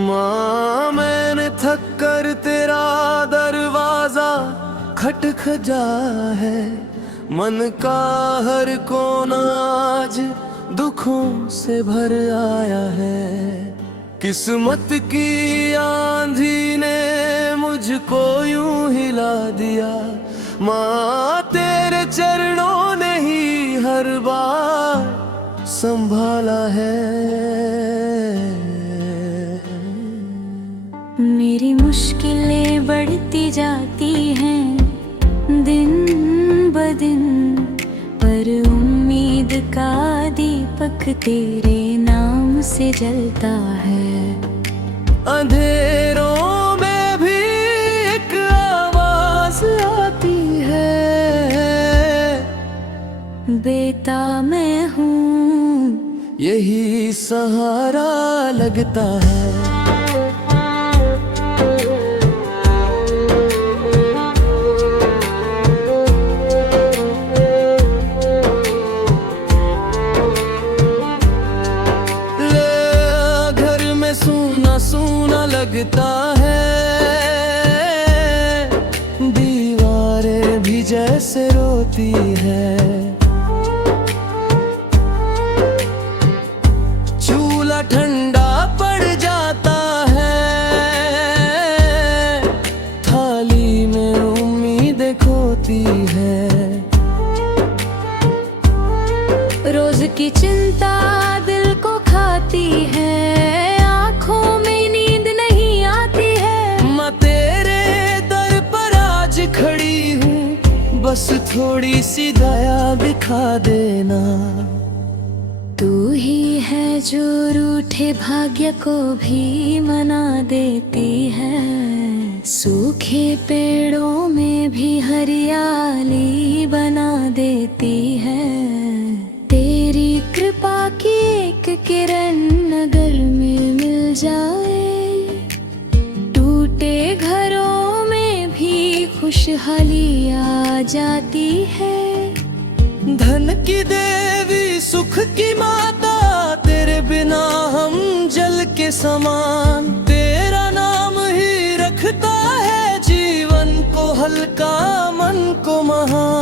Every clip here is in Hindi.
माँ मैंने थक कर तेरा दरवाजा खटखटा है, मन का हर कोना आज दुखों से भर आया है। किस्मत की आंधी ने मुझको यूं हिला दिया, माँ तेरे चरणों ने ही हर बार संभाला है। मेरी मुश्किलें बढ़ती जाती हैं दिन ब दिन, पर उम्मीद का दीपक तेरे नाम से जलता है। अंधेरों में भी एक आवाज आती है, बेटा मैं हूँ, यही सहारा लगता है। सूना लगता है, दीवारें भी जैसे रोती है। चूल्हा ठंडा पड़ जाता है, थाली में उम्मीदें खोती है। रोज की चिंता दिल को खाती है, खड़ी हूँ बस थोड़ी सी दया दिखा देना। तू ही है जो रूठे भाग्य को भी मना देती है, सूखे पेड़ों में भी हरियाली बना देती है। तेरी कृपा की एक किरण अगर में मिल जाए, टूटे घरों खुशहाली आ जाती है। धन की देवी सुख की माता, तेरे बिना हम जल के समान। तेरा नाम ही रखता है जीवन को हल्का, मन को महान।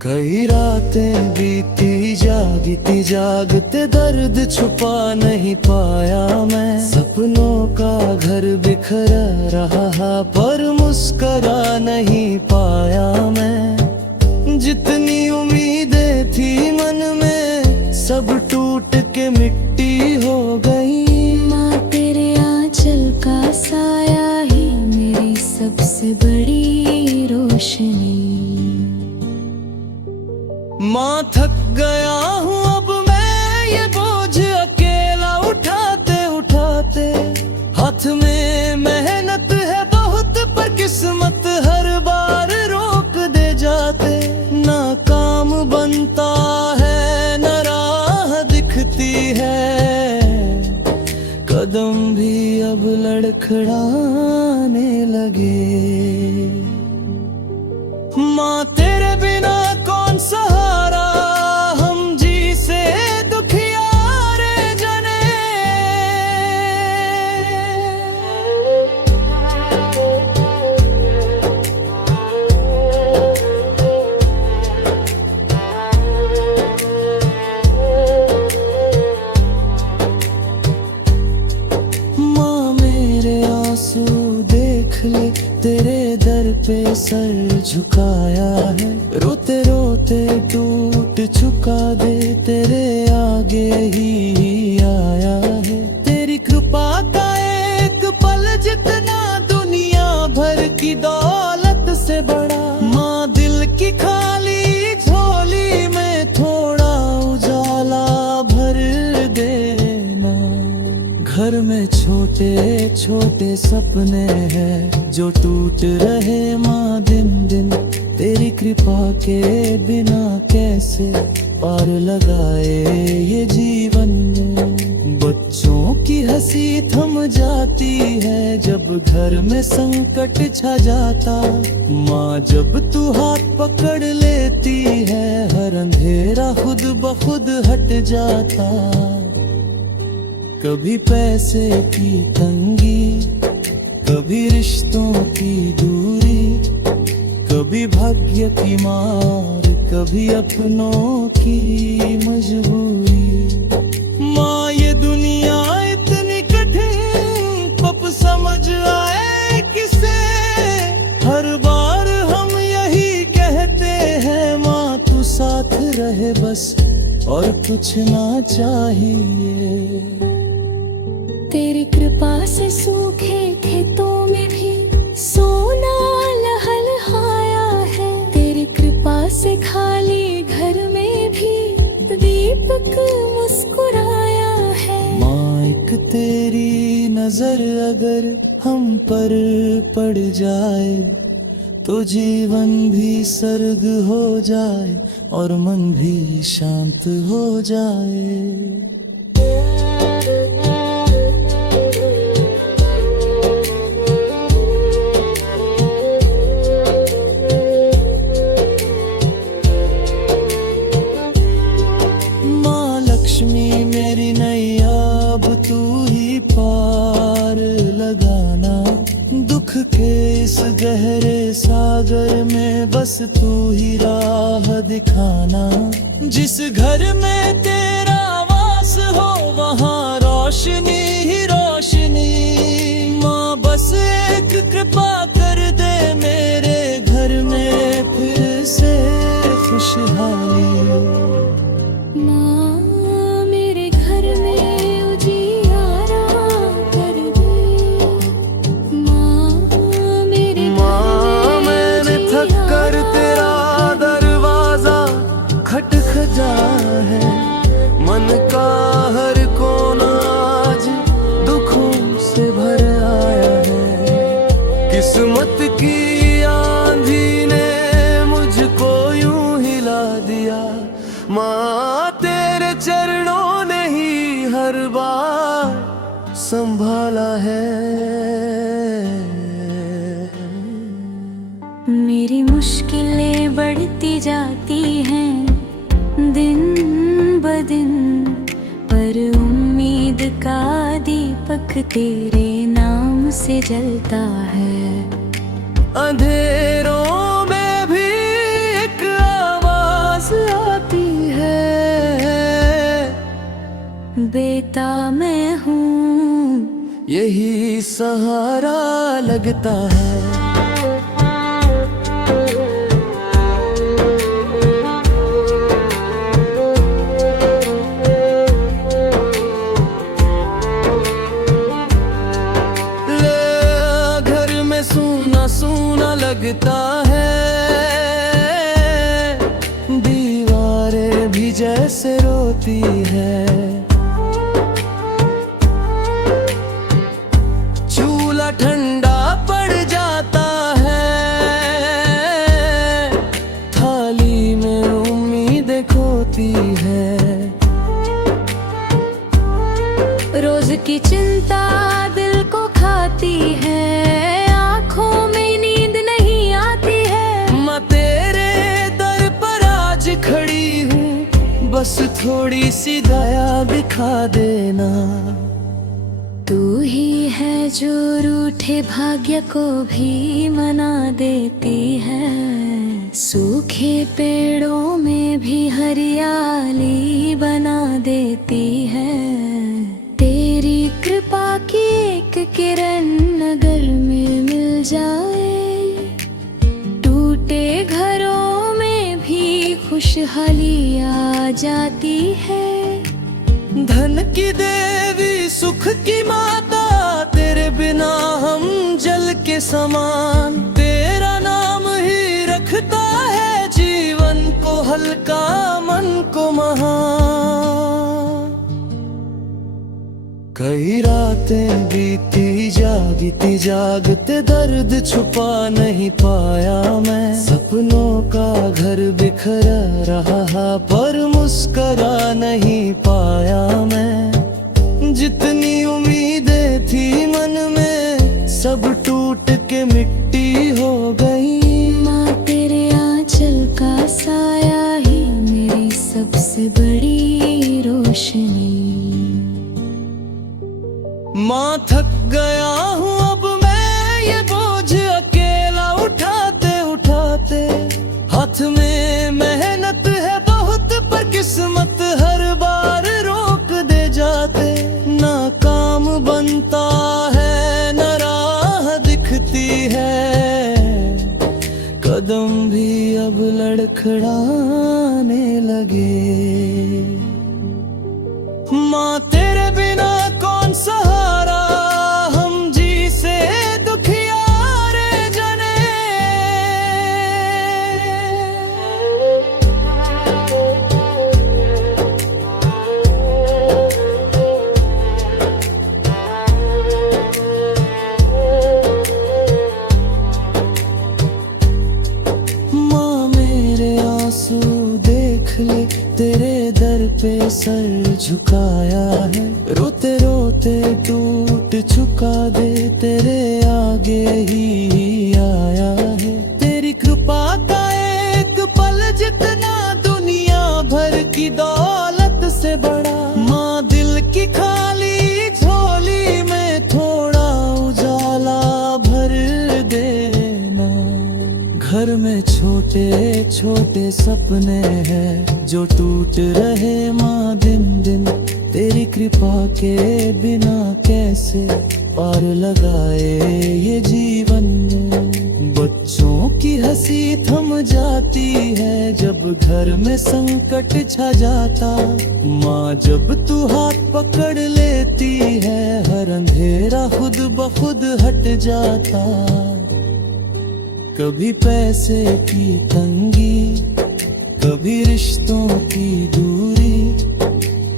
कई रातें बीती जागती जागते दर्द छुपा नहीं पाया मैं। सपनों का घर बिखर रहा पर मुस्करा नहीं पाया मैं। जितनी उम्मीदें थी मन में सब टूट के मिट्टी हो गई। माँ तेरे आंचल का साया ही मेरी सबसे बड़ी रोशनी। माँ थक गया हूँ अब मैं ये बोझ अकेला उठाते उठाते। हाथ में मेहनत है बहुत पर किस्मत हर बार रोक दे जाते। ना काम बनता है न राह दिखती है, कदम भी अब लड़खड़ाने लगे। माँ तेरे बिना कौन सहारा, हम जी से दुखियारे जने। माँ मेरे आंसू देख ले, तेरे दर पे सर झुकाया है। रोते रोते टूट चुका दे, तेरे आगे ही आया है। तेरी कृपा का एक पल जितना दुनिया भर की दौलत से बड़ा। माँ दिल की खाली झोली में थोड़ा उजाला भर देना। घर में छोटे छोटे सपने हैं जो टूट रहे माँ दिन दिन। तेरी कृपा के बिना कैसे पार लगाए ये जीवन। बच्चों की हंसी थम जाती है जब घर में संकट छा जाता। माँ जब तू हाथ पकड़ लेती है हर अंधेरा खुद ब खुद हट जाता। कभी पैसे की तंगी, कभी रिश्तों की दूरी, कभी भाग्य की मार, कभी अपनों की मजबूरी। माँ ये दुनिया इतनी कठिन कब समझ आए किसे। हर बार हम यही कहते हैं माँ तू साथ रहे बस और कुछ ना चाहिए। तेरी कृपा से सूखे खेतों में भी सोना लहलहाया है। तेरी कृपा से खाली घर में भी दीपक मुस्कुराया है। माँ एक तेरी नजर अगर हम पर पड़ जाए तो जीवन भी सर्ग हो जाए और मन भी शांत हो जाए। लक्ष्मी मेरी नैया अब तू ही पार लगाना। दुख के इस गहरे सागर में बस तू ही राह दिखाना। जिस घर में तेरा वास हो वहाँ रोशनी ही रोशनी। माँ बस एक कृपा कर दे मेरे घर में फिर से खुशहाली। है मन का हर कोना आज दुखों से भर आया है। किस्मत की आंधी ने मुझको यूं हिला दिया। माँ तेरे चरणों ने ही हर बार संभाला है। मेरी मुश्किलें बढ़ती जाती हैं दिन ब दिन, पर उम्मीद का दीपक तेरे नाम से जलता है। अंधेरों में भी एक आवाज आती है, बेटा मैं हूँ यही सहारा लगता है। सूना लगता है, दीवारें भी जैसे रोती है। चूल्हा ठंडा पड़ जाता है, थाली में उम्मीदें खोती है। रोज की चिंता दिल को खाती है, बस थोड़ी सी दया दिखा देना। तू ही है जो रूठे भाग्य को भी मना देती है। सूखे पेड़ों में भी हरियाली बना देती है। तेरी कृपा की एक किरण नगर में मिल जाए, टूटे घरों में भी खुशहाली आ जाती है। धन की देवी सुख की माता, तेरे बिना हम जल के समान। तेरा नाम ही रखता है जीवन को हल्का, मन को महान। कई रातें बीती जागती जागते दर्द छुपा नहीं पाया मैं। सपनों का घर बिखरा रहा पर मुस्करा नहीं पाया मैं। जितनी उम्मीदें थी सबसे बड़ी रोशनी। माँ थक गया हूँ अब मैं ये बोझ अकेला उठाते उठाते। हाथ में मेहनत है बहुत पर किस्मत हर बार रोक दे जाते। ना काम बनता है न राह दिखती है, कदम भी अब लड़खड़ाने लगे। माँ तेरे बिना कौन सहारा, हम जी से दुखियारे जने। माँ मेरे आंसू देख ले, तेरे दर पे सर झुकाया है। रोते रोते टूट चुका दे, तेरे आगे ही आया है। तेरी कृपा का एक पल जितना दुनिया भर की दौलत से बड़ा। माँ दिल की खाली झोली में थोड़ा उजाला भर देना। घर में छोटे छोटे सपने हैं जो टूट रहे माँ दिन दिन। तेरी कृपा के बिना कैसे पार लगाए ये जीवन। बच्चों की हंसी थम जाती है जब घर में संकट छा जाता। माँ जब तू हाथ पकड़ लेती है हर अंधेरा खुद ब खुद हट जाता। कभी पैसे की तंगी, कभी रिश्तों की दूरी,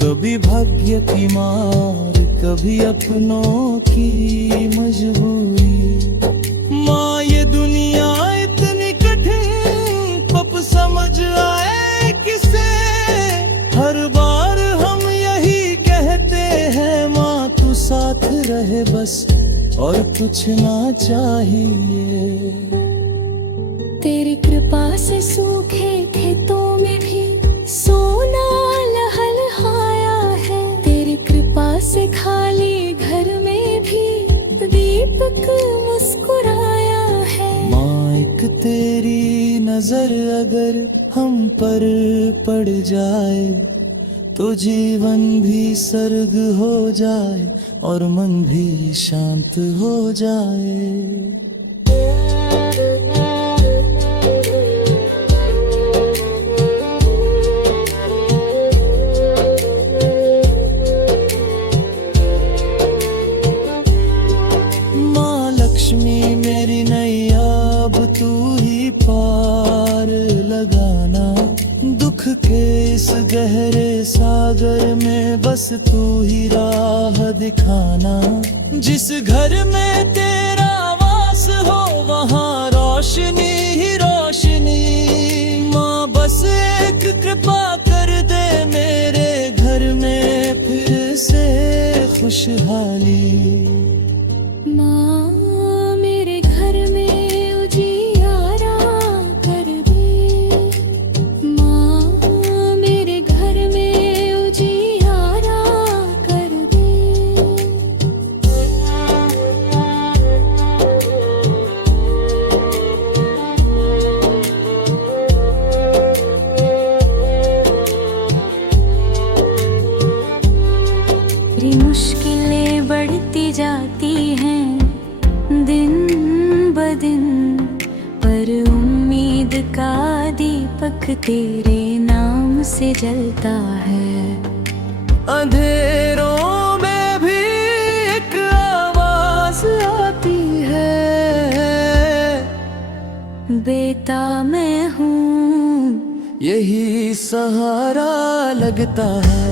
कभी भाग्य की मार, कभी अपनों की मजबूरी। माँ ये दुनिया इतनी कठिन कब समझ आए किसे। हर बार हम यही कहते हैं माँ तू साथ रहे बस और कुछ ना चाहिए। तेरी कृपा से सूखे खेतों में भी सोना लहलहाया है। तेरी कृपा से खाली घर में भी दीपक मुस्कुराया है। माँ एक तेरी नजर अगर हम पर पड़ जाए तो जीवन भी सर्ग हो जाए और मन भी शांत हो जाए। लक्ष्मी मेरी नैया अब तू ही पार लगाना। दुख के इस गहरे सागर में बस तू ही राह दिखाना। जिस घर में तेरा वास हो वहाँ रोशनी ही रोशनी। माँ बस एक कृपा कर दे मेरे घर में फिर से खुशहाली। मेरी मुश्किलें बढ़ती जाती हैं दिन ब दिन, पर उम्मीद का दीपक तेरे नाम से जलता है। अंधेरों में भी एक आवाज आती है, बेटा मैं हूँ यही सहारा लगता है।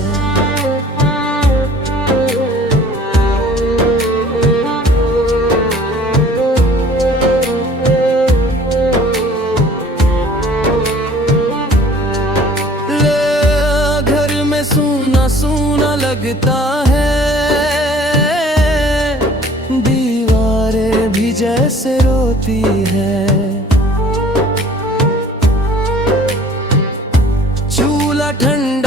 सूना लगता है, दीवारें भी जैसे रोती है। चूल्हा ठंडा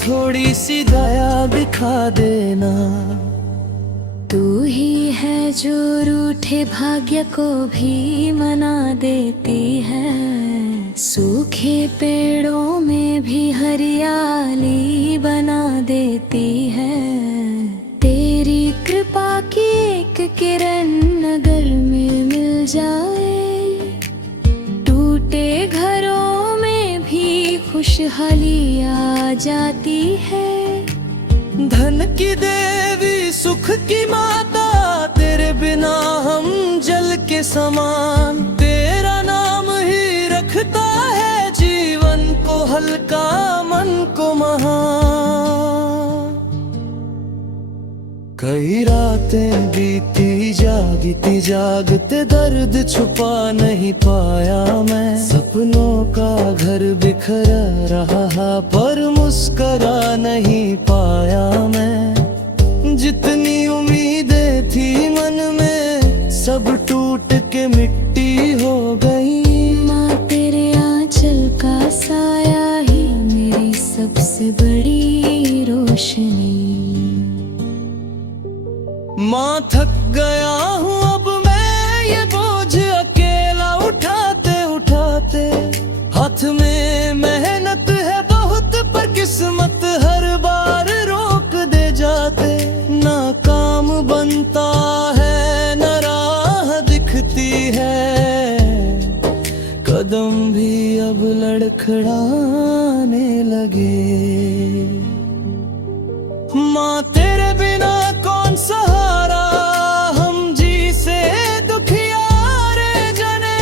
थोड़ी सी दया दिखा देना। तू ही है जो रूठे भाग्य को भी मना देती है, सूखे पेड़ों में भी हरियाली बना देती है। तेरी कृपा की एक किरण नगर में मिल जाए, टूटे घरों में भी खुशहाली आ जाती है। धन की देवी सुख की माता, तेरे बिना हम जल के समान। तेरा नाम ही रखता है जीवन को हल्का, मन को महान। कई रातें बीती जागती जागते दर्द छुपा नहीं पाया मैं। सपनों का घर बिखर रहा पर मुस्करा नहीं पाया मैं। जितनी उम्मीदें थी मन में सब टूट के मिट्टी हो गई। माँ तेरे आंचल का साया ही मेरी सबसे बड़ी रोशनी। माँ थक गया हूँ अब मैं ये बोझ अकेला उठाते उठाते। हाथ में मेहनत है बहुत पर किस्मत हर बार रोक दे जाते। ना काम बनता है न राह दिखती है, कदम भी अब लड़खड़ाने लगे। माँ तेरे बिना कौन सहारा, हम जी से दुखियारे जने।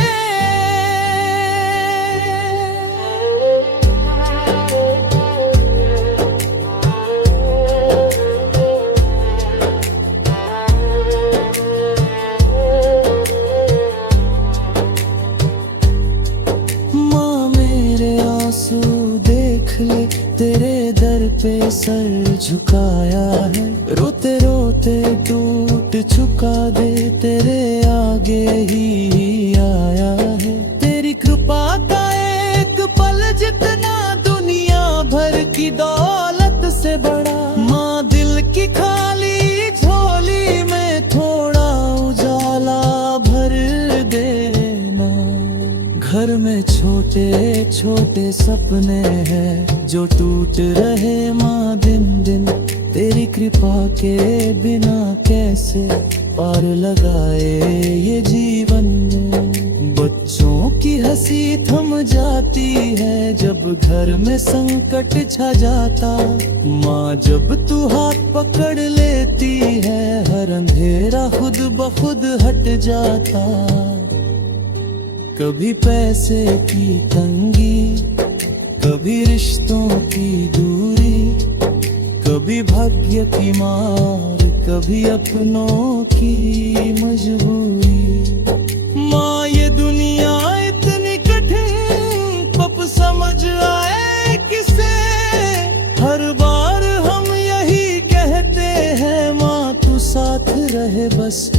माँ मेरे आंसू देख ले, तेरे दर पे सर झुकाया है। रोते रोते टूट चुका दे, तेरे आगे ही आया है। तेरी कृपा का एक पल जितना दुनिया भर की दौलत से बड़ा। माँ दिल की खाली झोली में थोड़ा उजाला भर देना। घर में छोटे छोटे सपने हैं जो टूट रहे माँ दिन दिन। तेरी कृपा के बिना कैसे पार लगाए ये जीवन। बच्चों की हंसी थम जाती है जब घर में संकट छा जाता। माँ जब तू हाथ पकड़ लेती है हर अंधेरा खुद ब खुद हट जाता। कभी पैसे की तंगी, कभी रिश्तों की दूरी, कभी भाग्य की मार, कभी अपनों की मजबूरी। माँ ये दुनिया इतनी कठिन कब समझ आए किसे। हर बार हम यही कहते हैं माँ तू साथ रहे बस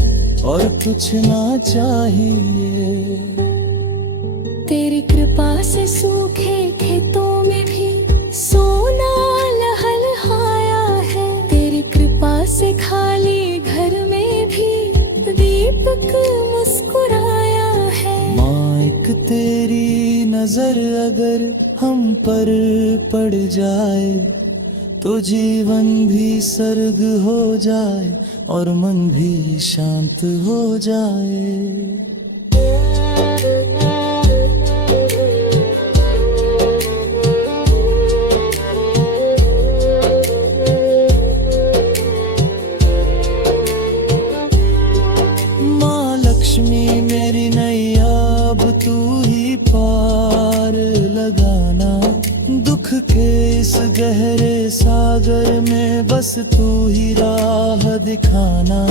और कुछ ना चाहिए। तेरी कृपा से सूखे खेतों में भी सोना लहलहाया है। तेरी कृपा से खाली घर में भी दीपक मुस्कुराया है। माँ एक तेरी नजर अगर हम पर पड़ जाए तो जीवन भी सर्ग हो जाए और मन भी शांत हो जाए। मेरी नैया अब तू ही पार लगाना। दुख के इस गहरे सागर में बस तू ही राह दिखाना।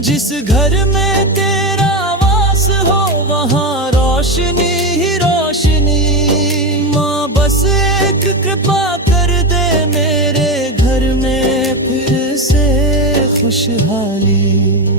जिस घर में तेरा वास हो वहाँ रोशनी ही रोशनी। माँ बस एक कृपा कर दे मेरे घर में फिर से खुशहाली।